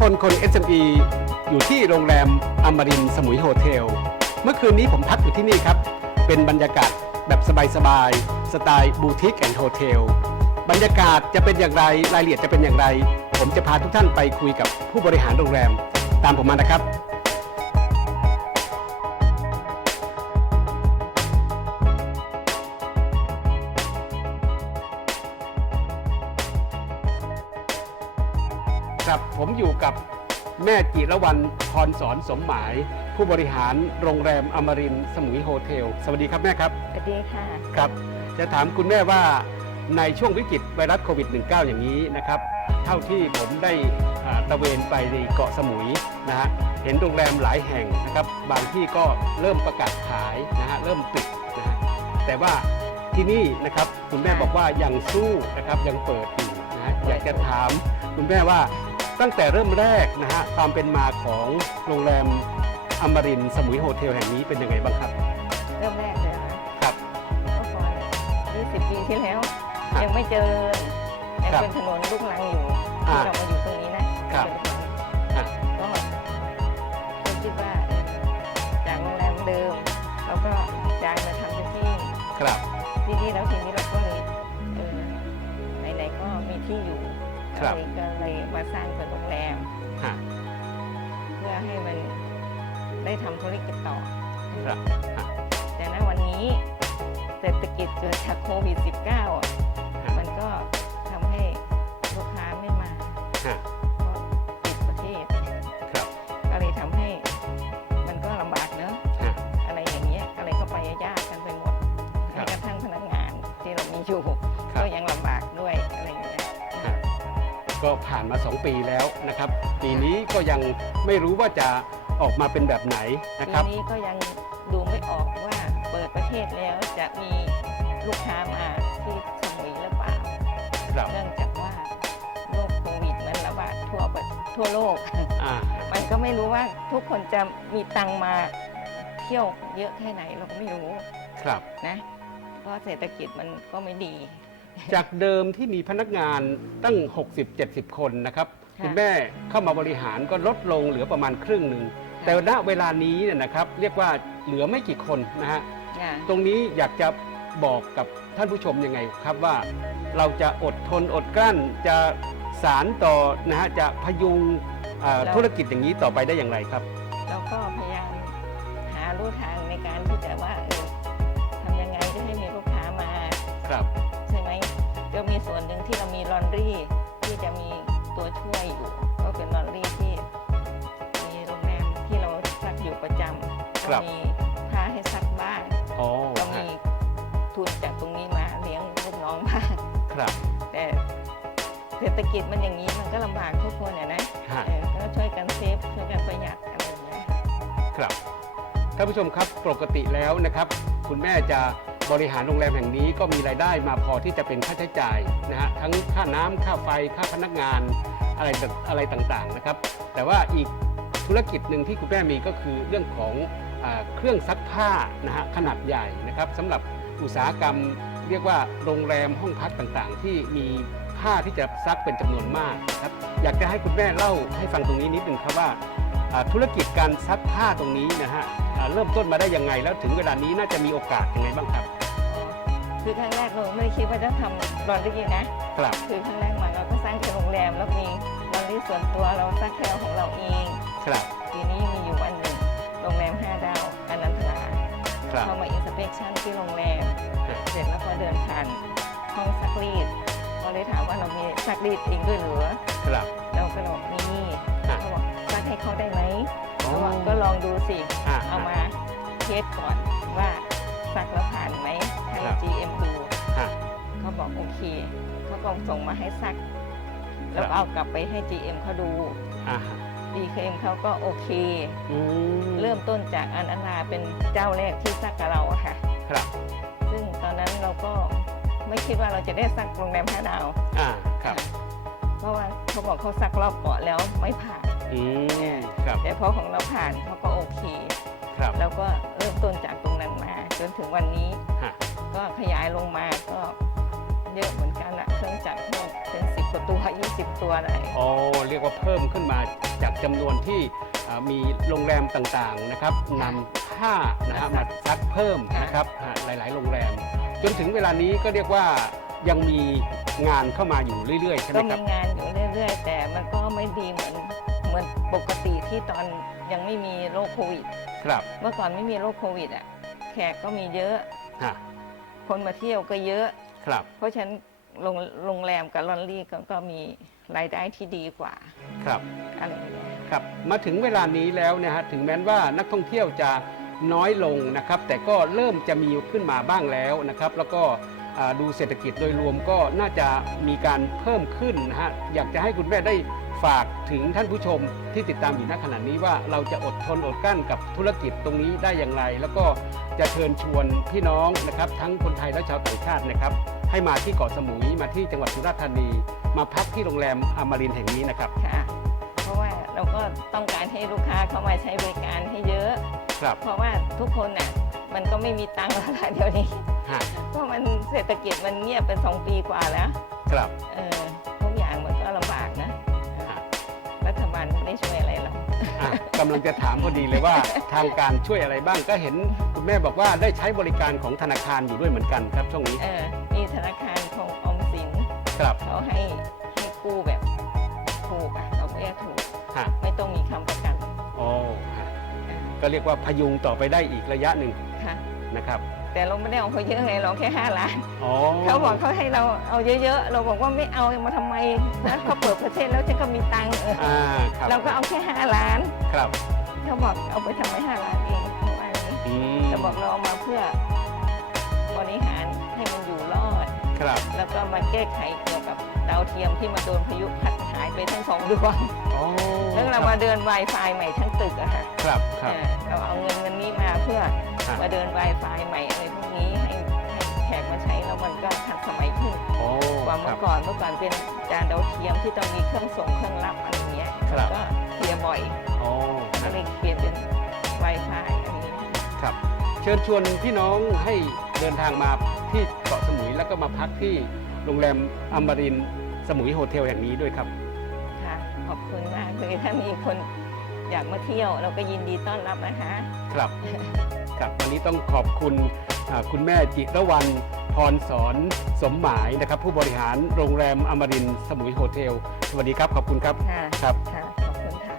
ครับพี่พลคน SME อยู่ที่โรงแรมอมรินสมุยโฮเทล เมื่อคืนนี้ผมพักอยู่ที่นี่ครับ เป็นบรรยากาศแบบสบายๆ สไตล์บูติกแอนด์โฮเทล บรรยากาศจะเป็นอย่างไร รายละเอียดจะเป็นอย่างไร ผมจะพาทุกท่านไปคุยกับผู้บริหารโรงแรม ตามผมมานะครับ ครับ ผมอยู่กับแม่จิรวรรณพรสอนสมหมาย ผู้บริหารโรงแรมอมรินทร์สมุยโฮเทล สวัสดีครับแม่ครับสวัสดีค่ะ ครับ จะถามคุณแม่ว่าในช่วงวิกฤตไวรัสโควิด -19 อย่างนี้นะครับ เท่าที่ผมได้อ่าตระเวนไปในเกาะสมุยนะฮะเห็นโรงแรมหลายแห่งนะครับ บางที่ก็เริ่มประกาศขายนะฮะเริ่มปิดนะฮะแต่ว่าที่นี่นะครับคุณแม่บอกว่ายังสู้นะครับยังเปิดอยู่นะฮะอยากจะถามคุณแม่ว่า ตั้งแต่เริ่มแรกนะฮะความเป็นมาของโรงแรมอมรินทร์สมุยโฮเทลแห่งนี้เป็นยังไงบ้างครับ เริ่มแรกเลยนะครับ ก็ก่อน20 ปีที่แล้ว ครับยังไม่เจริญยังครับเป็นถนนลูกรังอยู่อ่าที่เรามาอยู่ตรงนี้นะครับเป็นถนนอะก็ก็คิดว่าเออจากโรงแรมเดิมเราก็ย้ายมาทำเป็นที่ ครับ ที่นี่แล้วทีนี้เราก็เลยเออไหนๆก็มีที่อยู่ ครับเลยก็เลยมาสร้างเป็นโรงแรมฮะเพื่อให้มันได้ทำธุรกิจต่อ ครับฮะแต่ณวันนี้เศรษฐกิจเกิดจากโควิด -19 อะ ก็ผ่านมา 2 ปีแล้วนะครับ ปีนี้ก็ยังไม่รู้ว่าจะออกมาเป็นแบบไหนนะทีครับนี้ก็ยังดูไม่ออกว่าเปิดประเทศแล้วจะมีลูกค้ามาที่สมุยหรือเปล่าครับ เนื่องจากว่าโรคโควิดมันระบาดทั่วประทั่วโลก อ่า มันก็ไม่รู้ว่าทุกคนจะมีตังค์มาเที่ยวเยอะแค่ไหนเราก็ไม่รู้ครับ นะ เพราะเศรษฐกิจมันก็ไม่ดี จากเดิมที่มีพนักงานตั้ง 60-70 คนนะครับ ค่ะคุณแม่เข้ามาบริหารก็ลดลงเหลือประมาณครึ่งหนึ่งแต่ณเวลานี้เนี่ยนะครับ เรียกว่าเหลือไม่กี่คนนะฮะ ค่ะ ตรงนี้อยากจะบอกกับท่านผู้ชมยังไงครับว่า เราจะอดทนอดกลั้นจะสารต่อนะฮะจะพยุงอ่าธุรกิจอย่างนี้ต่อไปได้อย่างไรครับ เราก็พยายามหาลู่ทางในการที่จะว่าเอ รี่ที่จะมีตัวช่วยอยู่ ก็เป็นลอนดรี่ที่มีโรงแรมที่เราซักอยู่ประจำครัก็บมีผ้าให้ซักบ้างอ๋อก็มีทุนจากตรงนี้มาเลี้ยงลูกน้องบ้างครับแต่เศรษฐกิจมันอย่างนี้มันก็ลำบากทุกคนอะนะฮะ เออก็ช่วยกันเซฟช่วยกันประหยัดอะไรอย่างเงี้ยค่ะครับท่านผู้ชมครับปกติแล้วนะครับ คุณแม่จะ บริหารโรงแรมแห่งนี้ก็มีรายได้มาพอที่จะเป็นค่าใช้จ่ายนะฮะทั้งค่าน้ำค่าไฟค่าพนักงานอะไรต่างอะไรต่างๆนะครับ แต่ว่าอีกธุรกิจหนึ่งที่คุณแม่มีก็คือเรื่องของอเครื่องซักผ้านะฮะขนาดใหญ่นะครับสำหรับอุตสาหกรรมเรียกว่าโรงแรมห้องพักต่างๆ ที่มีผ้าที่จะซักเป็นจำนวนมากนะครับอยากจะให้คุณแม่เล่าให้ฟังตรงนี้นิดนึงครับว่าธุรกิจการซักผ้าตรงนี้นะฮะเริ่มต้นมาได้ยังไงแล้วถึงเวลานี้น่าจะมีโอกาสยังไงบ้างครับ คือครั้งแรกเราไม่ได้คิดว่าจะทำลอนดรี่นะครับคือครั้งแรกมาเราก็สร้างเป็นโรงแรมแล้วมีลอนดรี่ส่วนตัวเราซักแคลของเราเองครับทีนี้มีอยู่วันหนึ่งโรงแรม5ดาวอนันทราครับเข้ามาอินสเปคชั่นที่โรงแรมครับเสร็จแล้วพอเดินผ่านห้องซักรีดก็เลยถามว่าเรามีซักรีดเองด้วยเหรือครับเราก็บอกมีอะเขาบอกซักให้เขาได้ไหมอ๋อเขาบอกก็ลองดูสิอ่าเอามาเทสก่อนว่าซักแล้วผ่านไหมให้ ครับ GM ดูอ่าเขาบอกโอเค เขาก็ส่งมาให้ซักแล้วก็เอากลับไปให้ GM เขาดู อ่า DKM เขาก็โอเค อืมเริ่มต้นจากอันอันนาเป็นเจ้าแรกที่ซักกับเราอะค่ะ ครับ ซึ่งตอนนั้นเราก็ไม่คิดว่าเราจะได้ซักโรงแรมห้าดาวอ่า ครับ เพราะว่าเขาบอกเขาซักรอบเกาะแล้วไม่ผ่าน อืมครับ แต่พอของเราผ่านเขาก็โอเค ครับ แล้วก็เริ่มต้นจากตรงนั้นมา จนถึงวันนี้ ฮะ ก็ขยายลงมาก็เยอะเหมือนกันอะเครื่องจักรเพิ่มเป็นสิบกว่าตัวยี่สิบตัวได้อ๋อเรียกว่าเพิ่มขึ้นมาจากจำนวนที่อ่ามีโรงแรมต่างๆนะครับนำผ้านะฮะมาซักเพิ่มนะครับอ่าหลายๆ โรงแรม จนถึงเวลานี้ก็เรียกว่ายังมีงานเข้ามาอยู่เรื่อยๆใช่ไหก็มคมีรับ งานอยู่เรื่อย ๆ แต่มันก็ไม่ดีเหมือนเหมือนปกติที่ตอนยังไม่มีโรคโควิด ครับเมื่อก่อนไม่มีโรคโควิดอะแขกก็มีเยอะ ฮะ คนมาเที่ยวก็เยอะ ครับ เพราะฉะนั้นโรงโรงแรมกับลอนลี่ก็ก็มีรายได้ที่ดีกว่าครับ อะไรอย่างเงี้ย ครับมาถึงเวลานี้แล้วเนะฮะถึงแม้ว่านักท่องเที่ยวจะน้อยลงนะครับ แต่ก็เริ่มจะมีขึ้นมาบ้างแล้วนะครับ แล้วก็อ่าดูเศรษฐกิจโดยรวมก็น่าจะมีการเพิ่มขึ้นนะฮะอยากจะให้คุณแม่ได้ ฝากถึงท่านผู้ชมที่ติดตามอยู่ณขณะนี้ว่าเราจะอดทนอดกลั้นกับธุรกิจตรงนี้ได้อย่างไร แล้วก็จะเชิญชวนพี่น้องนะครับ ทั้งคนไทยและชาวต่างชาตินะครับ ให้มาที่เกาะสมุยมาที่จังหวัดสุราษฎร์ธานี มาพักที่โรงแรมอมรินทร์แห่งนี้นะครับ ค่ะ เพราะว่าเราก็ต้องการให้ลูกค้าเข้ามาใช้บริการให้เยอะ ครับเพราะว่าทุกคนน่ะมันก็ไม่มีตังค์แล้วล่ะเดี๋ยวนี้ ฮะเพราะมันเศรษฐกิจมันเงียบเป็นสองปีกว่าแล้ว ครับ เออ ไม่ได้ช่วยอะไรเราอะกำลังจะถามพอดีเลยว่า ทางการช่วยอะไรบ้างก็เห็นคุณแม่บอกว่าได้ใช้บริการของธนาคารอยู่ด้วยเหมือนกันครับ ช่วงนี้เออมีธนาคารของออมสินครับเขาให้ให้กู้แบบถูกอะดอกเบี้ยถูก ฮะไม่ต้องมีคำประกันอ๋อฮะเออก็เรียกว่าพยุงต่อไปได้อีกระยะหนึ่งค่ะ นะครับ แต่เราไม่ได้เอาเขาเยอะไงเราแค่ห้าล้านอ๋อเขาบอกเขาให้เราเอาเยอะๆ เราบอกว่าไม่เอามาทำไมนะเขาเปิดประเทศแล้วฉันก็มีตังค์เอออ่าครับเราก็เอาแค่ห้าล้านครับเขาบอกเอาไปทำไมห้าล้านเองเขาว่าอย่างนี้อืมแต่บอกเราเอามาเพื่อบริหารให้มันอยู่รอดครับ แล้วก็มาแก้ไขเกี่ยวกับดาวเทียมที่มาโดนพายุพัดหายไปทั้งสองดวงอ๋อแล้วเรามาเดิน Wi-Fi ใหม่ทั้งตึกอะค่ะครับครับเออเราเอาเงินเงินนี้มาเพื่อฮะ มาเดิน Wi-Fi ใหม่อะไรพวกนี้ให้ให้แขกมาใช้แล้วมันก็ทันสมัยขึ้นอ๋อกว่าคเมื่รัอบก่อนเมื่อก่อนเป็นจานดาวเทียมที่ต้องมีเครื่องส่งเครื่องรับอะไรเงี้ยครับ ก็เสียบ่อยอ๋อคก็รับเลยเปลี่ยนเป็น Wi-Fi อันนี้ ครับ เชิญชวนพี่น้องให้เดินทางมาที่เกาะสมุยแล้วก็มาพักที่โรงแรมอมรินทร์สมุยโฮเทลแห่งนี้ด้วยครับ ค่ะขอบคุณมากเลยถ้ามีคนอยากมาเที่ยว เราก็ยินดีต้อนรับนะคะ ครับ ครับ วันนี้ต้องขอบคุณอ่าคุณแม่จิรวรรณพรสอนสมหมายนะครับ ผู้บริหารโรงแรมอมรินทร์สมุยโฮเทล สวัสดีครับ ขอบคุณครับค่ะครับค่ะขอบคุณค่ะ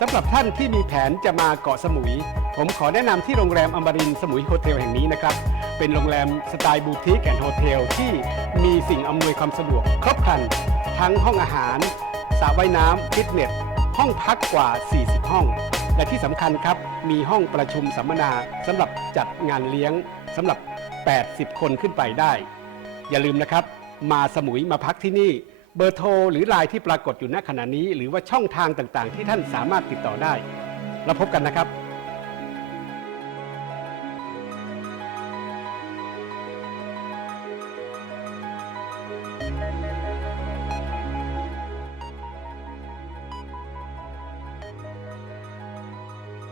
สำหรับท่านที่มีแผนจะมาเกาะสมุย ผมขอแนะนำที่โรงแรมอมรินทร์สมุยโฮเทลแห่งนี้นะครับ เป็นโรงแรมสไตล์บูติกแอนด์โฮเทลที่มีสิ่งอำนวยความสะดวก ครบครัน ทั้งห้องอาหารสระว่ายน้ำฟิตเนส ห้องพักกว่า 40 ห้อง และที่สำคัญครับ มีห้องประชุมสัมมนาสำหรับจัดงานเลี้ยงสำหรับ 80 คนขึ้นไปได้ อย่าลืมนะครับ มาสมุยมาพักที่นี่เบอร์โทรหรือไลน์ที่ปรากฏอยู่ณขณะนี้ หรือว่าช่องทางต่างๆ ที่ท่านสามารถติดต่อได้ แล้วพบกันนะครับ